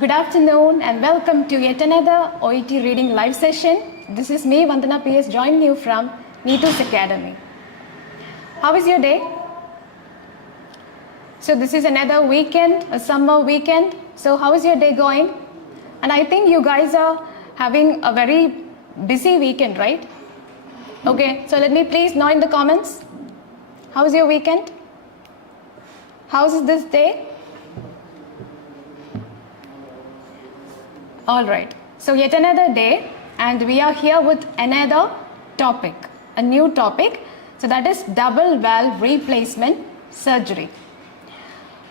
Good afternoon and welcome to yet another OET Reading live session. This is me, Vandana PS, joining you from 𝐻𝐿 Academy. How is your day? So this is another weekend, a summer weekend. So how is your day going? And I think you guys are having a very busy weekend, right? Okay, so let me please know in the comments. How is your weekend? How is this day? All right, so yet another day and we are here with another topic, a new topic. So that is double valve replacement surgery.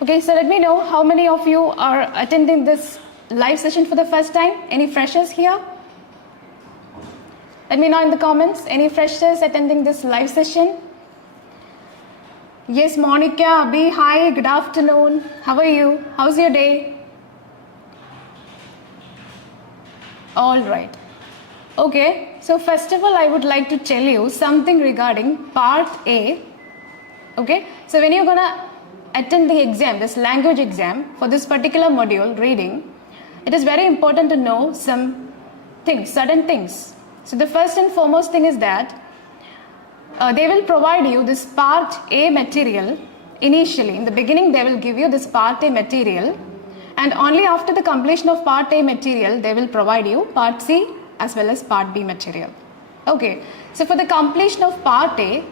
Okay, so let me know how many of you are attending this live session for the first time. Any freshers here? Let me know in the comments, any freshers attending this live session? Yes, Monica, Abhi, hi, good afternoon. How are you? How's your day? All right. Okay, so first of all, I would like to tell you something regarding part A. Okay, so when you're gonna attend the exam, this language exam for this particular module, reading, it is very important to know some things, certain things. So the first and foremost thing is that they will provide you this part A material initially. In the beginning, they will give you this part A material. And only after the completion of part A material, they will provide you part C as well as part B material. Okay, so for the completion of part A,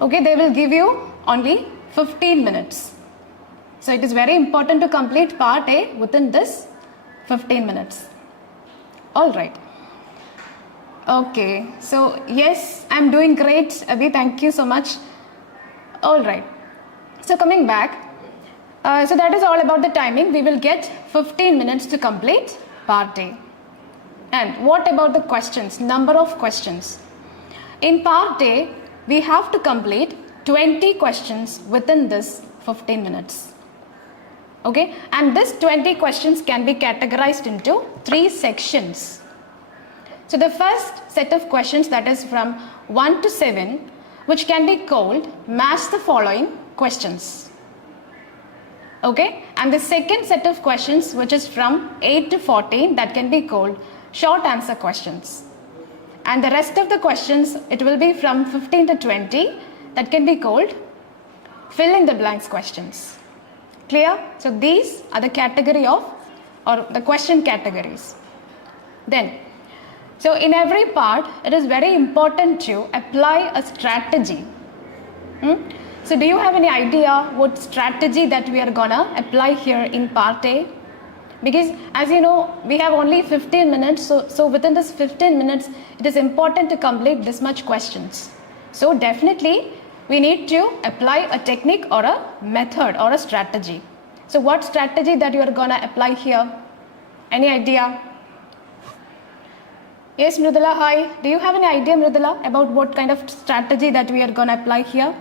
okay, they will give you only 15 minutes. So it is very important to complete part A within this 15 minutes. All right. Okay, so yes, I'm doing great, Abhi, thank you so much. All right, so coming back. So that is all about the timing. We will get 15 minutes to complete part A. And what about the questions, number of questions? In part A, we have to complete 20 questions within this 15 minutes. Okay, and this 20 questions can be categorized into 3 sections. So the first set of questions, that is from 1 to 7, which can be called match the following questions. Okay, and the second set of questions, which is from 8 to 14, that can be called short answer questions. And the rest of the questions, it will be from 15 to 20, that can be called fill in the blanks questions. Clear? So these are the category of, or the question categories. Then, so in every part, it is very important to apply a strategy. So do you have any idea what strategy that we are gonna apply here in part A? Because as you know, we have only 15 minutes. So within this 15 minutes, it is important to complete this much questions. So definitely, we need to apply a technique or a method or a strategy. So what strategy that you are gonna apply here? Any idea? Yes, Mridula, hi. Do you have any idea, Mridula, about what kind of strategy that we are gonna apply here?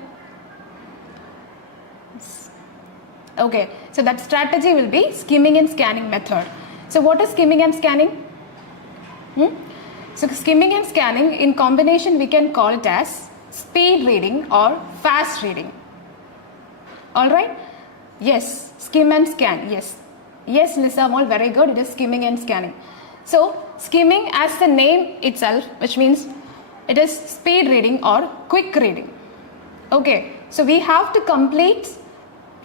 Okay, so that strategy will be skimming and scanning method. So what is skimming and scanning? So skimming and scanning in combination, we can call it as speed reading or fast reading. All right? Yes, skim and scan. Yes, yes, Lisa Mol, very good. It is skimming and scanning. So skimming, as the name itself, which means it is speed reading or quick reading. Okay, so we have to complete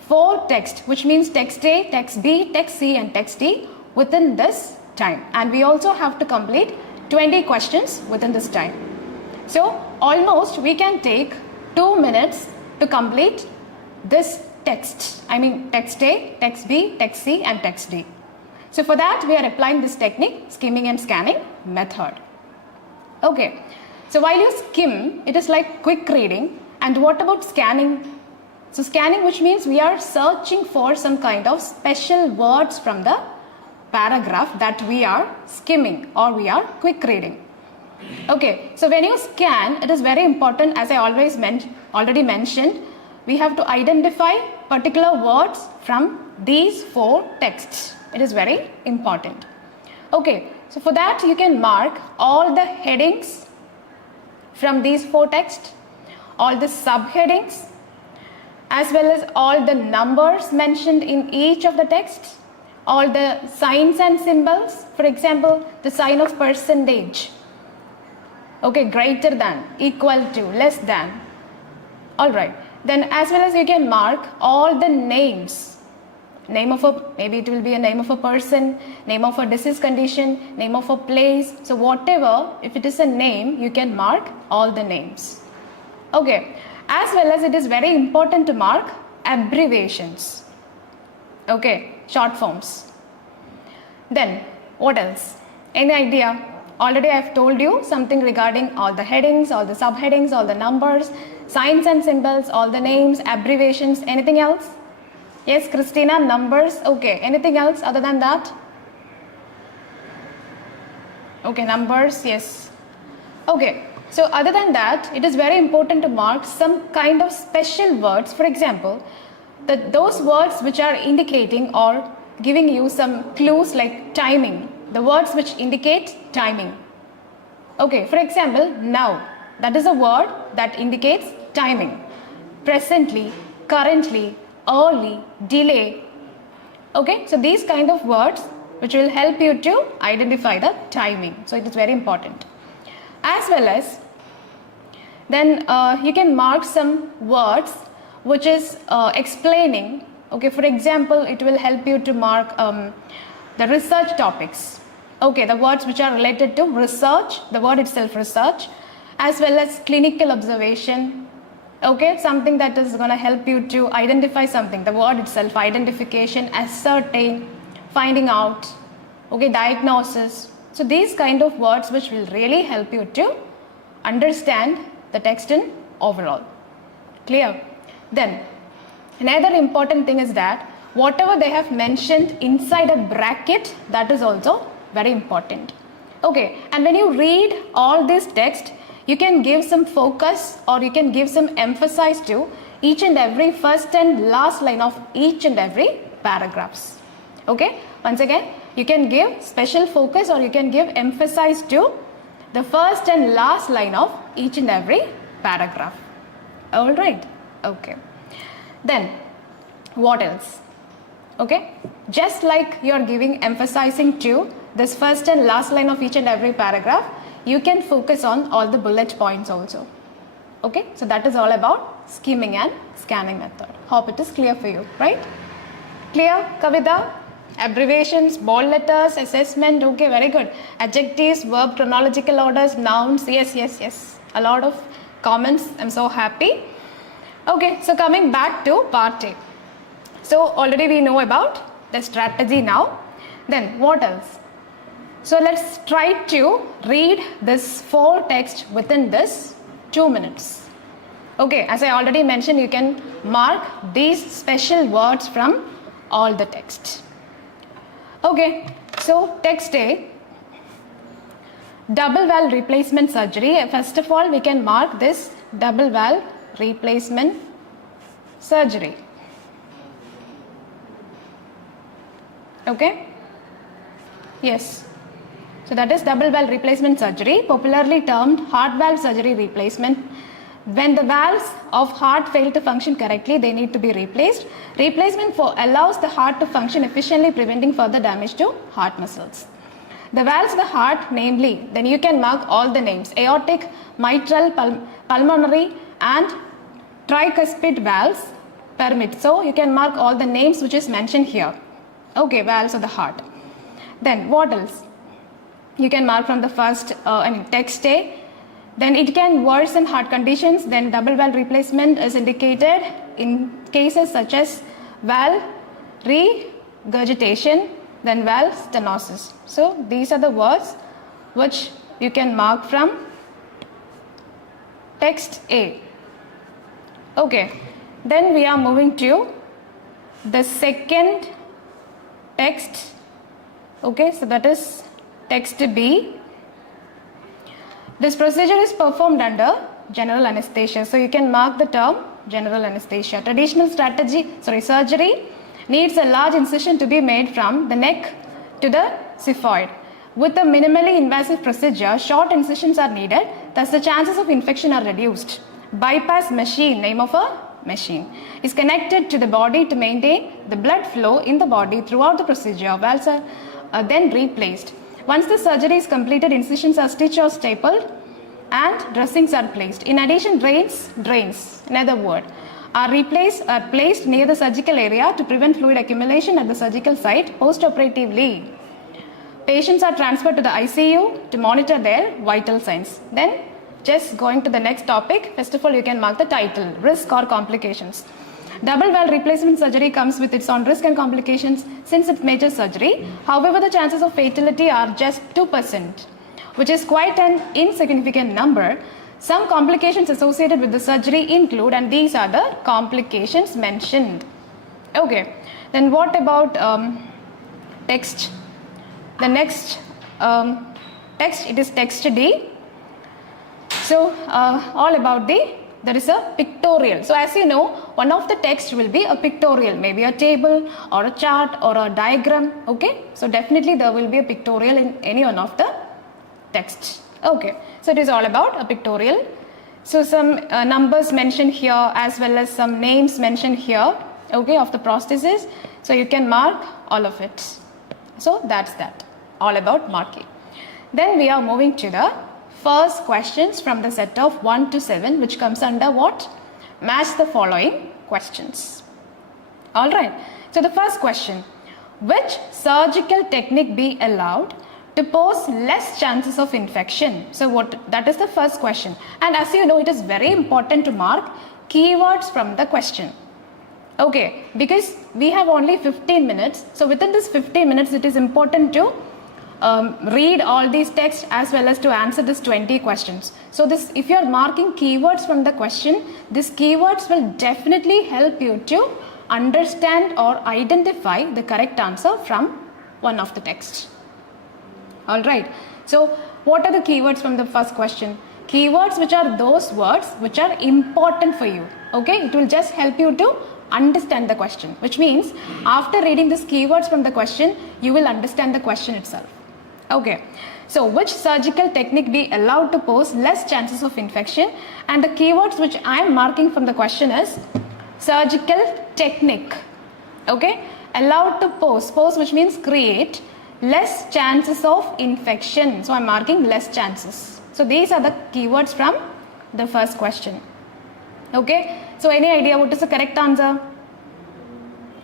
4 texts, which means text A, text B, text C and text D within this time. And we also have to complete 20 questions within this time. So almost we can take 2 minutes to complete this text. I mean text A, text B, text C and text D. So for that we are applying this technique, skimming and scanning method. Okay, so while you skim, it is like quick reading. And what about scanning? So scanning, which means we are searching for some kind of special words from the paragraph that we are skimming or we are quick reading. Okay, so when you scan, it is very important, as I already mentioned, we have to identify particular words from these 4 texts. It is very important. Okay, so for that you can mark all the headings from these 4 texts, all the subheadings, as well as all the numbers mentioned in each of the texts, all the signs and symbols. For example, the sign of percentage. Okay, greater than, equal to, less than. All right. Then as well as you can mark all the names. Name of a, maybe it will be a name of a person, name of a disease condition, name of a place. So whatever, if it is a name, you can mark all the names. Okay. As well as it is very important to mark abbreviations. Okay, short forms. Then what else? Any idea? Already I have told you something regarding all the headings, all the subheadings, all the numbers, signs and symbols, all the names, abbreviations. Anything else? Yes, Christina, numbers. Okay, anything else other than that? Okay, numbers, yes. Okay, so other than that, it is very important to mark some kind of special words. For example, those words which are indicating or giving you some clues like timing. The words which indicate timing. Okay, for example, now. That is a word that indicates timing. Presently, currently, early, delay. Okay, so these kind of words which will help you to identify the timing. So it is very important. As well as then you can mark some words which is explaining. Okay, for example, it will help you to mark the research topics. Okay, the words which are related to research, the word itself research, as well as clinical observation. Okay, something that is going to help you to identify something, the word itself, identification, ascertain, finding out, okay, diagnosis. So these kind of words which will really help you to understand the text in overall. Clear? Then another important thing is that whatever they have mentioned inside a bracket, that is also very important. Okay, and when you read all this text, you can give some focus or you can give some emphasis to each and every first and last line of each and every paragraphs. Okay, once again, you can give special focus or you can give emphasis to the first and last line of each and every paragraph. All right, okay. Then what else? Okay, just like you are giving emphasizing to this first and last line of each and every paragraph, you can focus on all the bullet points also. Okay, so that is all about skimming and scanning method. Hope it is clear for you, right? Clear, Kavita? Abbreviations, bold letters, assessment, okay, very good. Adjectives, verb, chronological orders, nouns, yes, yes, yes. A lot of comments, I'm so happy. Okay, so coming back to part A. So already we know about the strategy now. Then what else? So let's try to read this 4 text within this 2 minutes. Okay, as I already mentioned, you can mark these special words from all the text. Okay, so text A, double valve replacement surgery. First of all, we can mark this double valve replacement surgery. Okay, yes. So that is double valve replacement surgery, popularly termed heart valve surgery replacement. When the valves of heart fail to function correctly, they need to be replaced. Replacement allows the heart to function efficiently, preventing further damage to heart muscles. The valves of the heart, namely, then you can mark all the names: aortic, mitral, pulmonary and tricuspid valves permit. So you can mark all the names which is mentioned here. Okay, valves of the heart. Then what else? You can mark from the first text A. Then it can worsen heart conditions. Then double valve replacement is indicated in cases such as valve regurgitation, then valve stenosis. So these are the words which you can mark from text A. Okay, then we are moving to the second text. Okay, so that is text B. This procedure is performed under general anesthesia. So you can mark the term general anesthesia. Traditional surgery needs a large incision to be made from the neck to the xiphoid. With a minimally invasive procedure, short incisions are needed, thus the chances of infection are reduced. Bypass machine, name of a machine. Is connected to the body to maintain the blood flow in the body throughout the procedure. Valves are then replaced. Once the surgery is completed, incisions are stitched or stapled and dressings are placed. In addition, drains, another word, are placed near the surgical area to prevent fluid accumulation at the surgical site postoperatively. Patients are transferred to the ICU to monitor their vital signs. Then, just going to the next topic, first of all, you can mark the title, risk or complications. Double valve replacement surgery comes with its own risk and complications since it's major surgery. However, the chances of fatality are just 2%, which is quite an insignificant number. Some complications associated with the surgery include, and these are the complications mentioned. Okay, then what about text? The next text, it is text D. So all about there is a pictorial. So as you know, one of the text will be a pictorial, maybe a table or a chart or a diagram. Okay, so definitely there will be a pictorial in any one of the texts. Okay, so it is all about a pictorial. So some numbers mentioned here as well as some names mentioned here, okay, of the prosthesis. So you can mark all of it. So that's that, all about marking. Then we are moving to the first questions from the set of 1 to 7, which comes under what? Match the following questions. All right, so the first question, which surgical technique be allowed to pose less chances of infection? So that is the first question. And as you know, it is very important to mark keywords from the question. Okay, because we have only 15 minutes. So within this 15 minutes, it is important to read all these texts as well as to answer this 20 questions. So this, if you are marking keywords from the question, these keywords will definitely help you to understand or identify the correct answer from one of the texts. All right, so what are the keywords from the first question? Keywords which are those words which are important for you. Okay, it will just help you to understand the question, which means after reading these keywords from the question, you will understand the question itself. Okay, so which surgical technique be allowed to pose less chances of infection? And the keywords which I am marking from the question is surgical technique. Okay, allowed to pose which means create less chances of infection. So I am marking less chances. So these are the keywords from the first question. Okay, so any idea what is the correct answer?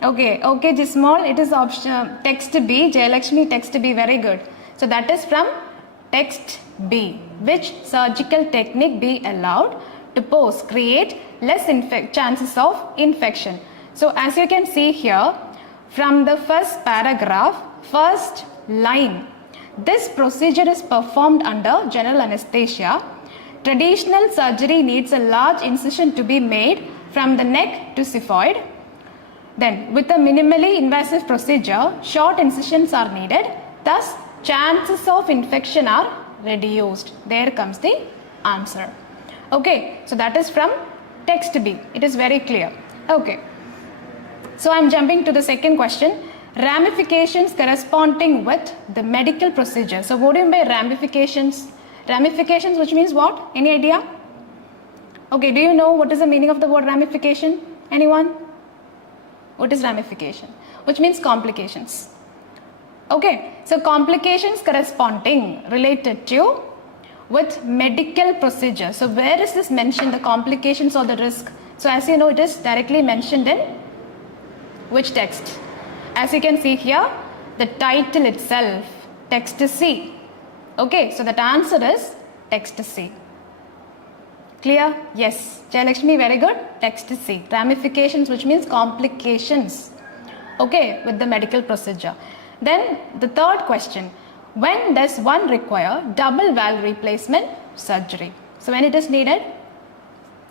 Okay, 𝐿𝐴𝐺𝐿, it is option text B, Jayalakshmi, text B, very good. So that is from text B. Which surgical technique be allowed to pose, create less chances of infection? So as you can see here, from the first paragraph, first line, this procedure is performed under general anesthesia. Traditional surgery needs a large incision to be made from the neck to xiphoid. Then, with a minimally invasive procedure, short incisions are needed. Thus, chances of infection are reduced. There comes the answer. Okay, so that is from text B. It is very clear. Okay, so I am jumping to the second question. Ramifications corresponding with the medical procedure. So, what do you mean by ramifications? Ramifications, which means what? Any idea? Okay, do you know what is the meaning of the word ramification? Anyone? What is ramification? Which means complications. Okay, so complications corresponding related to with medical procedure. So where is this mentioned, the complications or the risk? So as you know, it is directly mentioned in which text? As you can see here, the title itself, text C. Okay, so that answer is text C. Clear? Yes. Jayalakshmi, very good. Text C. Ramifications, which means complications. Okay, with the medical procedure. Then the third question. When does one require double valve replacement surgery? So when it is needed?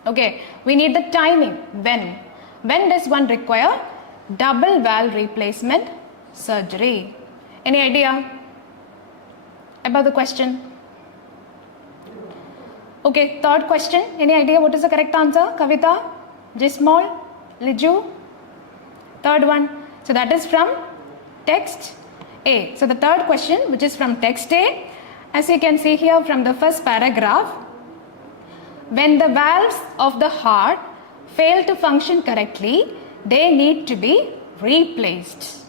Okay, we need the timing. When? When does one require double valve replacement surgery? Any idea about the question? Okay, third question. Any idea what is the correct answer? Kavita, Jismol, Liju. Third one. So that is from text A. So the third question, which is from text A, as you can see here from the first paragraph, when the valves of the heart fail to function correctly, they need to be replaced.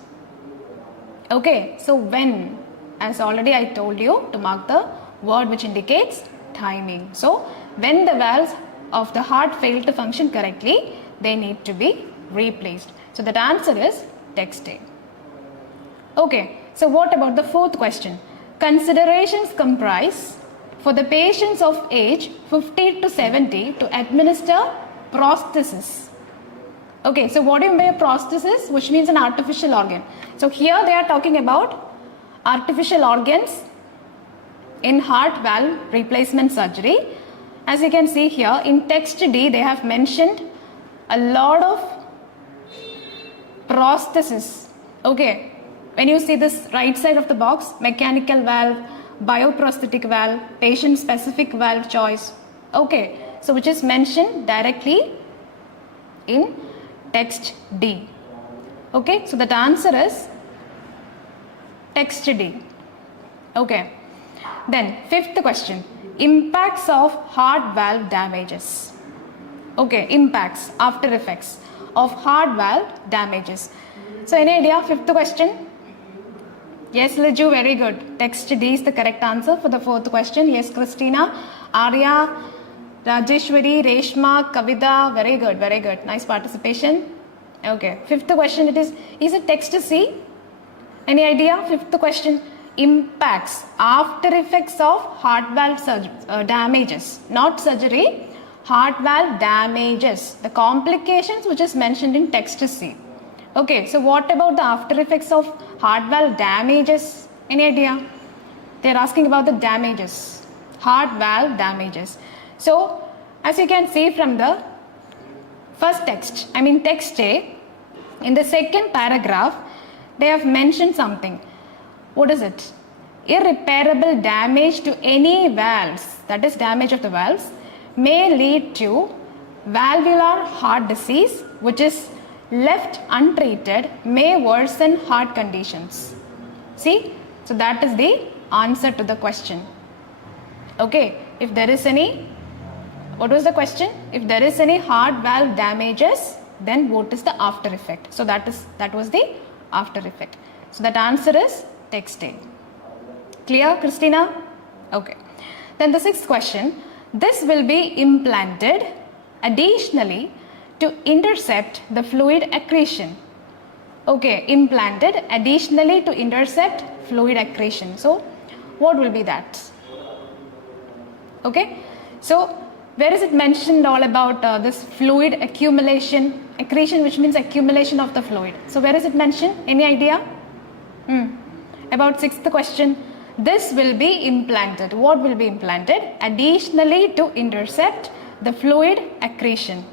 Okay, so when, as already I told you, to mark the word which indicates timing. So when the valves of the heart fail to function correctly, they need to be replaced. So that answer is text A. Okay, so what about the fourth question? Considerations comprise for the patients of age 50 to 70 to administer prosthesis. Okay, so what do you mean by a prosthesis? Which means an artificial organ. So here they are talking about artificial organs in heart valve replacement surgery. As you can see here in text D, they have mentioned a lot of prosthesis. Okay, when you see this right side of the box, mechanical valve, bioprosthetic valve, patient specific valve choice. Okay, so which is mentioned directly in text D. Okay, so that answer is text D. Okay, then fifth question, impacts of heart valve damages. Okay, impacts, after effects of heart valve damages. So any idea, fifth question? Yes, Liju, very good. Text D is the correct answer for the fourth question. Yes, Christina, Arya, Rajeshwari, Reshma, Kavita, very good, very good. Nice participation. Okay, fifth question, is it text C? Any idea? Fifth question, impacts, after effects of heart valve damages, not surgery, heart valve damages, the complications which is mentioned in text C. Okay, so what about the after effects of heart valve damages? Any idea? They are asking about the damages, heart valve damages. So, as you can see from the first text, text A, in the second paragraph, they have mentioned something. What is it? Irreparable damage to any valves, that is damage of the valves, may lead to valvular heart disease, which is left untreated may worsen heart conditions. See, so that is the answer to the question. Okay, if there is any, what was the question? If there is any heart valve damages, then what is the after effect? So that was the after effect. So that answer is text A. Clear, Christina? Okay. Then the sixth question, this will be implanted additionally to intercept the fluid accretion. Okay, implanted additionally to intercept fluid accretion. So what will be that? Okay, so where is it mentioned all about this fluid accretion, which means accumulation of the fluid. So where is it mentioned? Any idea? About sixth question, this will be implanted. What will be implanted? Additionally to intercept the fluid accretion.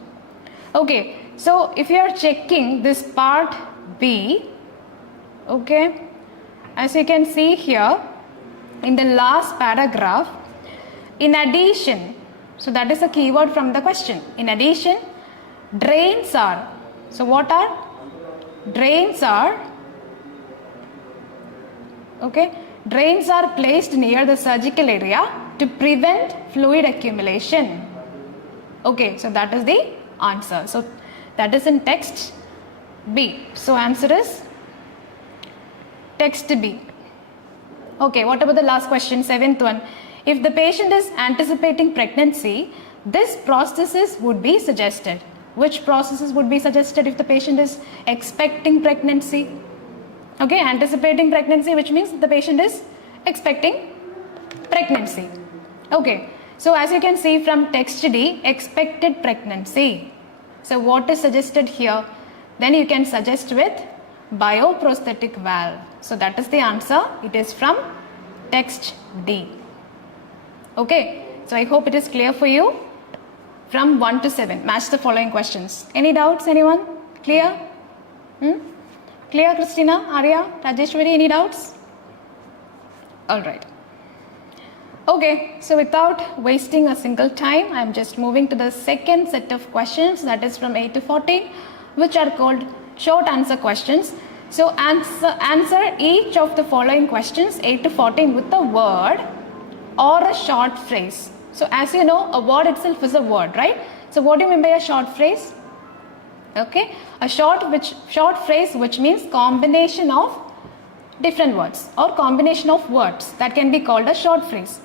Okay, so if you are checking this part B, okay, as you can see here in the last paragraph, in addition, so that is a keyword from the question. In addition, drains are, so what are? Drains are, okay, drains are placed near the surgical area to prevent fluid accumulation. Okay, so that is the answer. So that is in text B. So answer is text B. Okay, what about the last question, seventh one? If the patient is anticipating pregnancy, this prosthesis would be suggested. Which prosthesis would be suggested if the patient is expecting pregnancy? Okay, anticipating pregnancy, which means the patient is expecting pregnancy. Okay, so as you can see from text D, expected pregnancy. So what is suggested here? Then you can suggest with bioprosthetic valve. So that is the answer. It is from text D. Okay, so I hope it is clear for you. From 1 to 7, match the following questions. Any doubts, anyone? Clear? Clear, Christina, Arya, Rajeshwari, any doubts? Alright. Okay, so without wasting a single time, I am just moving to the second set of questions, that is from 8 to 14, which are called short answer questions. So answer each of the following questions, 8 to 14, with a word or a short phrase. So as you know, a word itself is a word, right? So what do you mean by a short phrase? Okay, a short phrase which means combination of different words or combination of words, that can be called a short phrase.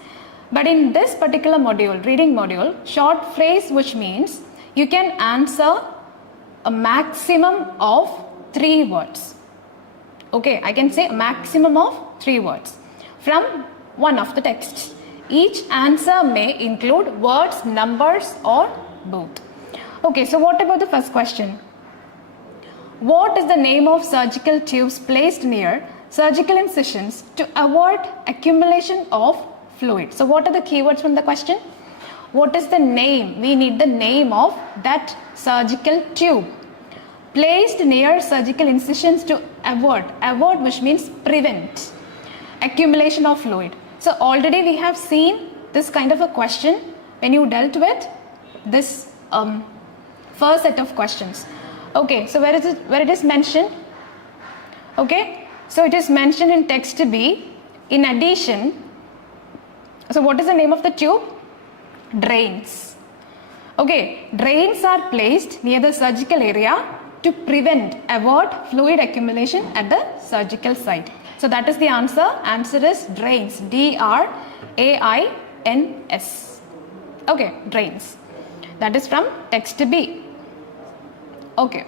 But in this particular module, reading module, short phrase which means you can answer a maximum of 3 words. Okay, I can say a maximum of 3 words from one of the texts. Each answer may include words, numbers or both. Okay, so what about the first question? What is the name of surgical tubes placed near surgical incisions to avoid accumulation of fluid? So what are the keywords from the question? What is the name? We need the name of that surgical tube placed near surgical incisions to avoid which means prevent accumulation of fluid. So already we have seen this kind of a question when you dealt with this first set of questions. Okay, so where it is mentioned? Okay, so it is mentioned in text B. In addition, so what is the name of the tube? Drains. Okay, drains are placed near the surgical area to avoid fluid accumulation at the surgical site. So that is the answer. Answer is drains. D-R-A-I-N-S. Okay, drains. That is from text B. Okay.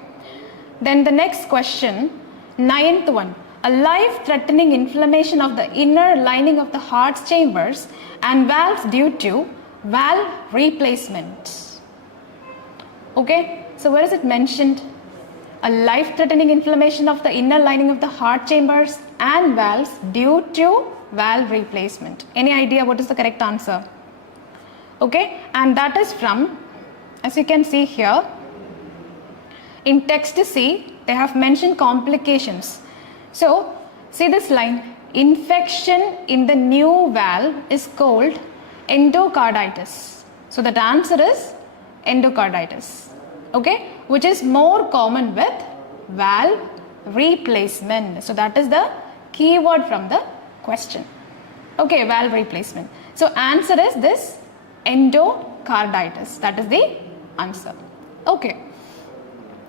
Then the next question, 9th one. A life-threatening inflammation of the inner lining of the heart chambers and valves due to valve replacement. Okay, so where is it mentioned? A life-threatening inflammation of the inner lining of the heart chambers and valves due to valve replacement. Any idea what is the correct answer? Okay, and that is from, as you can see here, in text C, they have mentioned complications. So, see this line, infection in the new valve is called endocarditis. So, that answer is endocarditis. Okay, which is more common with valve replacement. So, that is the keyword from the question. Okay, valve replacement. So, answer is this endocarditis. That is the answer. Okay.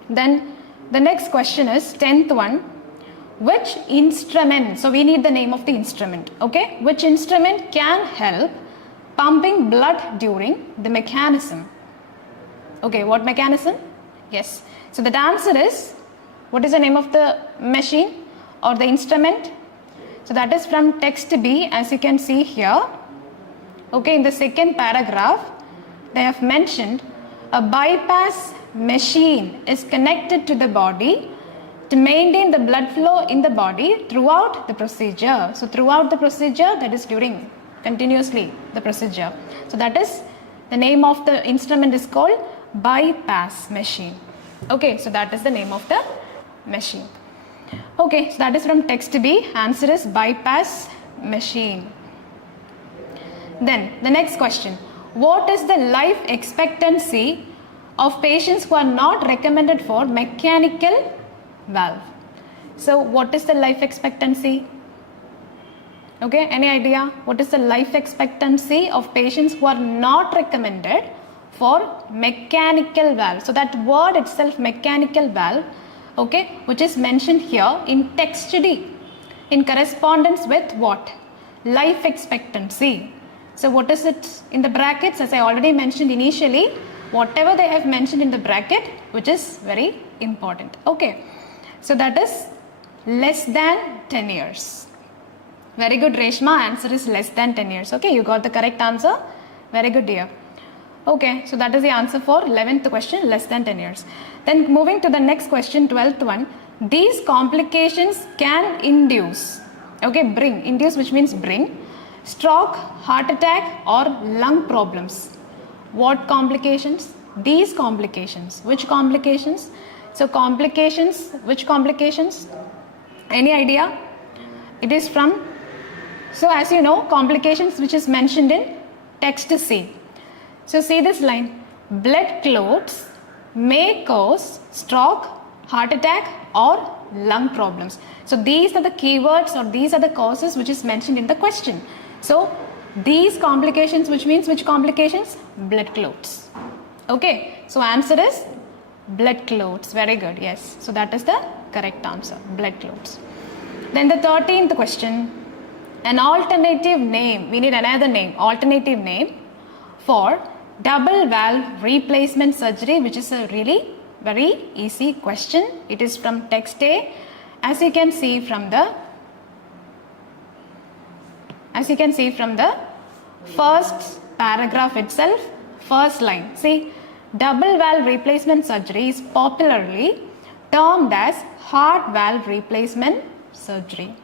Then the next question is 10th one. Which instrument? So we need the name of the instrument. Okay. Which instrument can help pumping blood during the mechanism? Okay. What mechanism? Yes. So the answer is, what is the name of the machine or the instrument? So that is from text B, as you can see here. Okay. In the second paragraph, they have mentioned a bypass machine is connected to the body to maintain the blood flow in the body throughout the procedure. So throughout the procedure, that is during continuously the procedure. So that is the name of the instrument is called bypass machine. Okay, so that is the name of the machine. Okay, so that is from text B. Answer is bypass machine. Then the next question. What is the life expectancy of patients who are not recommended for mechanical valve? So what is the life expectancy? Okay, any idea? What is the life expectancy of patients who are not recommended for mechanical valve? So that word itself, mechanical valve, okay, which is mentioned here in text D in correspondence with what? Life expectancy. So what is it in the brackets? As I already mentioned initially, whatever they have mentioned in the bracket, which is very important. Okay, so that is less than 10 years. Very good, Reshma. Answer is less than 10 years. Okay, you got the correct answer. Very good, dear. Okay, so that is the answer for 11th question, less than 10 years. Then moving to the next question, 12th one. These complications can induce, okay, bring, induce which means bring, stroke, heart attack or lung problems. What complications? These complications. Which complications? So complications, which complications? Any idea? It is from, so as you know, complications which is mentioned in text C. So see this line, blood clots may cause stroke, heart attack or lung problems. So these are the keywords or these are the causes which is mentioned in the question. So these complications, which means which complications? Blood clots. Okay, so answer is blood clots. Very good. Yes, so that is the correct answer, blood clots. Then the 13th question, an alternative name, we need another name, alternative name for double valve replacement surgery, which is a really very easy question. It is from text A. As you can see from the first paragraph itself, first line. See, double valve replacement surgery is popularly termed as heart valve replacement surgery.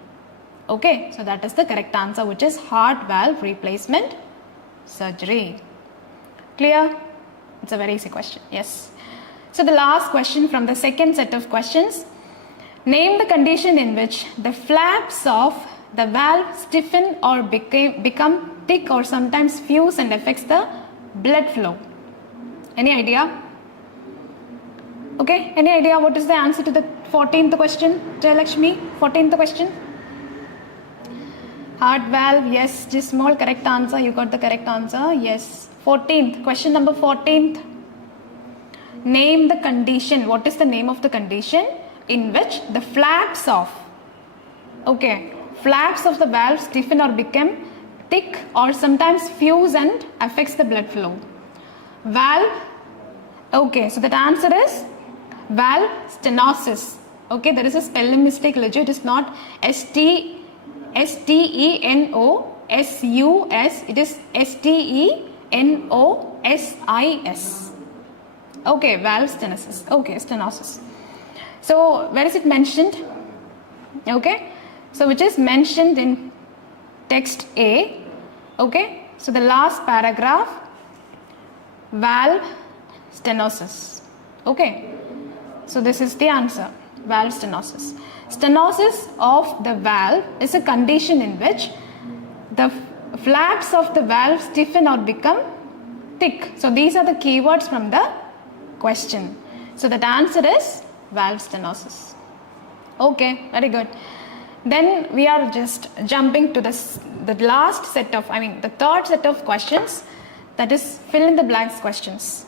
Okay, so that is the correct answer, which is heart valve replacement surgery. Clear? It's a very easy question. Yes. So the last question from the second set of questions. Name the condition in which the flaps of the valve stiffen or become thick or sometimes fuse and affects the blood flow. Any idea? Okay, any idea what is the answer to the 14th question? Jayalakshmi, 14th question. Heart valve, yes. Just small correct answer. You got the correct answer. Yes. 14th, question number 14th. Name the condition. What is the name of the condition in which the flaps of, flaps of the valve stiffen or become thick or sometimes fuse and affects the blood flow? Valve, so that answer is valve stenosis. Okay, there is a spelling mistake, legit. It is not STENOSUS, it is STENOSIS. Okay, valve stenosis. Okay, stenosis. So where is it mentioned? Okay, so which is mentioned in text A. Okay, so the last paragraph, valve stenosis. Okay, so this is the answer, valve stenosis. Stenosis of the valve is a condition in which the flaps of the valve stiffen or become thick. So these are the keywords from the question. So that answer is valve stenosis. Okay, very good. Then we are just jumping to the last set of, the third set of questions, that is fill in the blanks questions.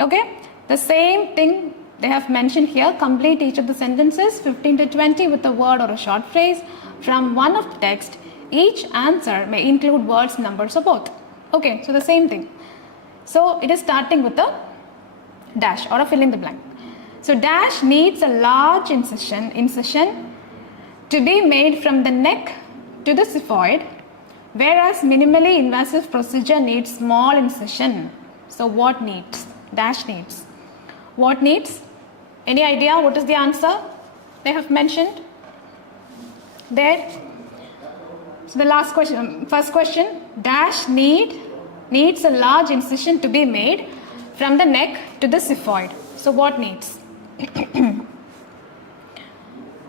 Okay, the same thing they have mentioned here. Complete each of the sentences 15 to 20 with a word or a short phrase from one of the text. Each answer may include words, numbers, or both. Okay, so the same thing. So it is starting with a dash or a fill in the blank. So dash needs a large incision to be made from the neck to the xiphoid, whereas minimally invasive procedure needs small incision. So what needs? Dash needs. What needs? Any idea what is the answer they have mentioned there? So the last question, first question, dash needs a large incision to be made from the neck to the xiphoid. So what needs?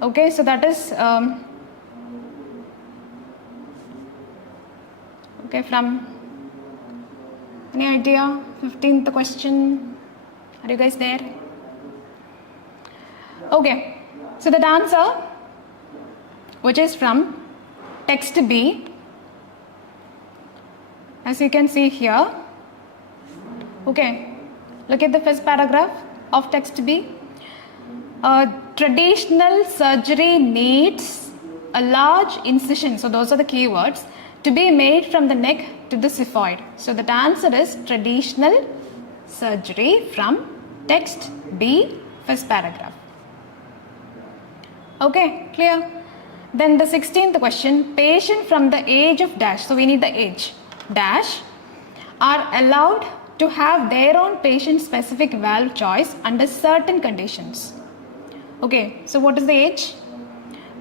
Okay, so that is okay, from any idea? 15th question. Are you guys there? Okay, so that answer, which is from text B, as you can see here. Okay, look at the first paragraph of text B. Traditional surgery needs a large incision, so those are the keywords, to be made from the neck to the xiphoid. So that answer is traditional surgery from text B, first paragraph. Okay, clear? Then the 16th question, patient from the age of dash, so we need the age, dash, are allowed to have their own patient specific valve choice under certain conditions. Okay, so what is the age?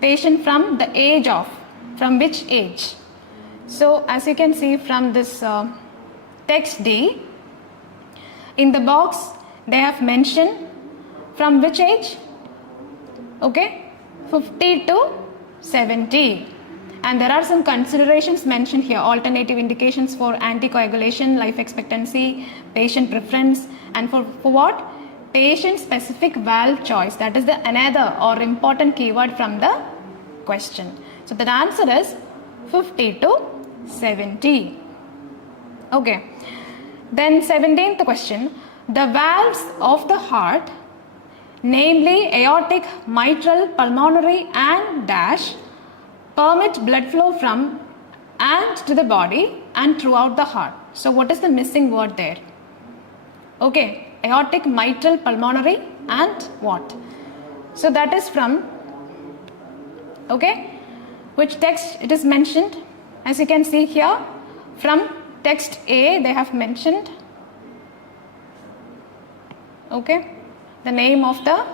Patient from the age of, from which age? So as you can see from this text D, in the box they have mentioned from which age? Okay, 50 to 70. And there are some considerations mentioned here, alternative indications for anticoagulation, life expectancy, patient preference, and for what? Patient specific valve choice. That is the another or important keyword from the question. So the answer is 50 to 70. Okay. Then 17th question, the valves of the heart, namely aortic, mitral, pulmonary and dash, permit blood flow from and to the body and throughout the heart. So what is the missing word there? Okay, aortic, mitral, pulmonary and what? So that is from, okay, which text it is mentioned? As you can see here, from text A they have mentioned, okay, the name of the,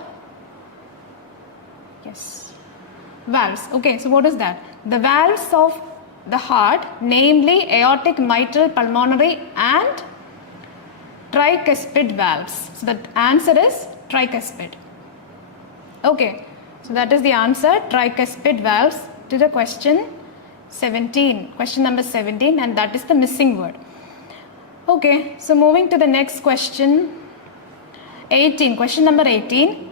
yes, valves. Okay, so what is that? The valves of the heart, namely aortic, mitral, pulmonary and tricuspid valves. So the answer is tricuspid. Okay, so that is the answer, tricuspid valves, to the question 17, question number 17, and that is the missing word. Okay, so moving to the next question, 18, question number 18.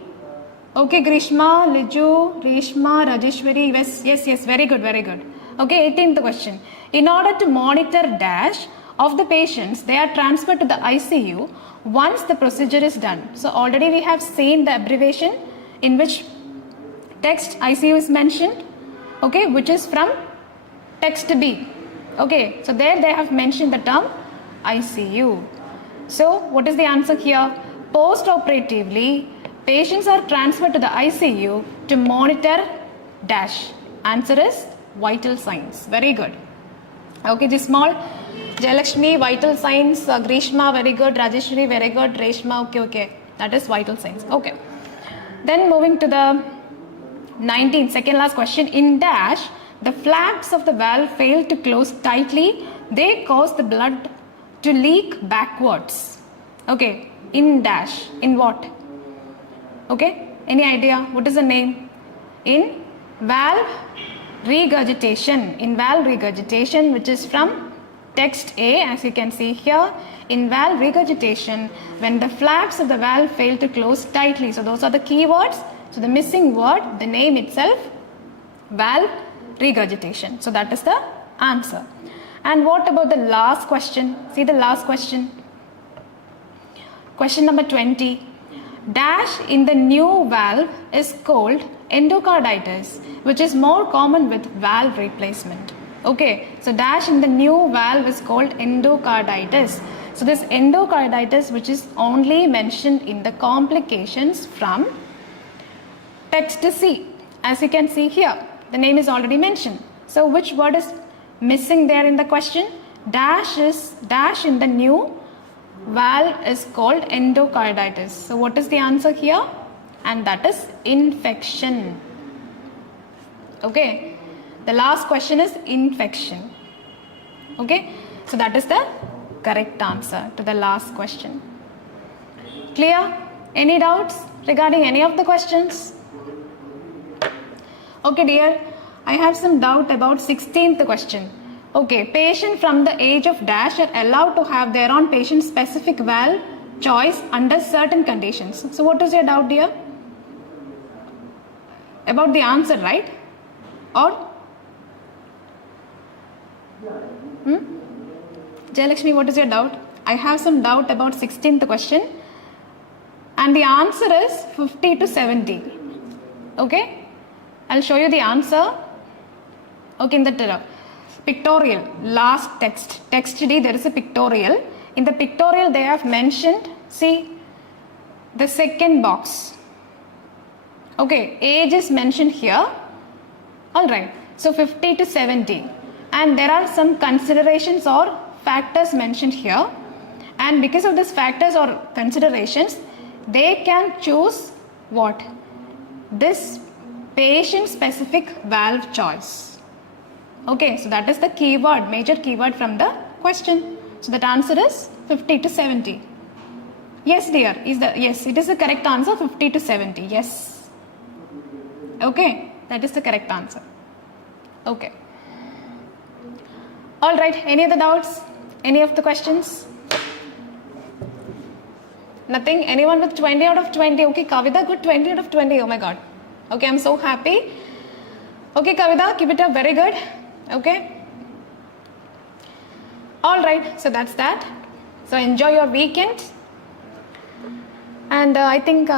Okay, Grishma, Liju, Rishma, Rajeshwari, yes, very good. Okay, 18th question. In order to monitor dash of the patients, they are transferred to the ICU once the procedure is done. So already we have seen the abbreviation in which text ICU is mentioned, okay, which is from text B. Okay, so there they have mentioned the term ICU. So what is the answer here? Post-operatively, patients are transferred to the ICU to monitor dash. Answer is vital signs. Very good. Okay, this small Jayalakshmi, vital signs, Grishma, very good, Rajeshwari, very good, Reshma, okay, that is vital signs. Okay, then moving to the 19th, second last question. In dash, the flaps of the valve fail to close tightly. They cause the blood to leak backwards. Okay, in dash, in what? Okay, any idea? What is the name? In valve regurgitation. In valve regurgitation, which is from text A, as you can see here. In valve regurgitation, when the flaps of the valve fail to close tightly. So those are the key words. So the missing word, the name itself, valve regurgitation. So that is the answer. And what about the last question? See the last question. Question number 20. Dash in the new valve is called endocarditis, which is more common with valve replacement. Okay, so dash in the new valve is called endocarditis. So this endocarditis, which is only mentioned in the complications from text C. As you can see here, the name is already mentioned. So which word is missing there in the question? Dash in the new valve is called endocarditis. So what is the answer here? And that is infection. Okay, the last question is infection. Okay, so that is the correct answer to the last question. Clear? Any doubts regarding any of the questions? Okay dear, I have some doubt about 16th question. Okay, patient from the age of dash are allowed to have their own patient specific valve choice under certain conditions. So what is your doubt dear? About the answer, right? Or? Jayalakshmi, what is your doubt? I have some doubt about 16th question. And the answer is 50 to 70. Okay? I'll show you the answer. Okay, in the pictorial, last text D, there is a pictorial. In the pictorial, they have mentioned, see, the second box. Okay, age is mentioned here. Alright, so 50 to 70. And there are some considerations or factors mentioned here. And because of these factors or considerations, they can choose what? This patient-specific valve choice. Okay, so that is the keyword, major keyword from the question. So that answer is 50 to 70. Yes, dear. Yes, it is the correct answer, 50 to 70. Yes. Okay, that is the correct answer. Okay. All right. Any other doubts? Any of the questions? Nothing? Anyone with 20 out of 20? Okay, Kavita, good 20 out of 20. Oh my God. Okay, I'm so happy. Okay, Kavita, keep it up. Very good. Okay. All right. So that's that. So enjoy your weekend. And I think,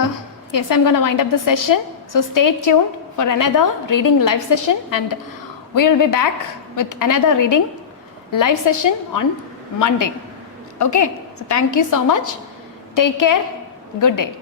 yes, I'm going to wind up the session. So stay tuned for another reading live session, and we will be back with another reading live session on Monday. Okay, so thank you so much. Take care. Good day.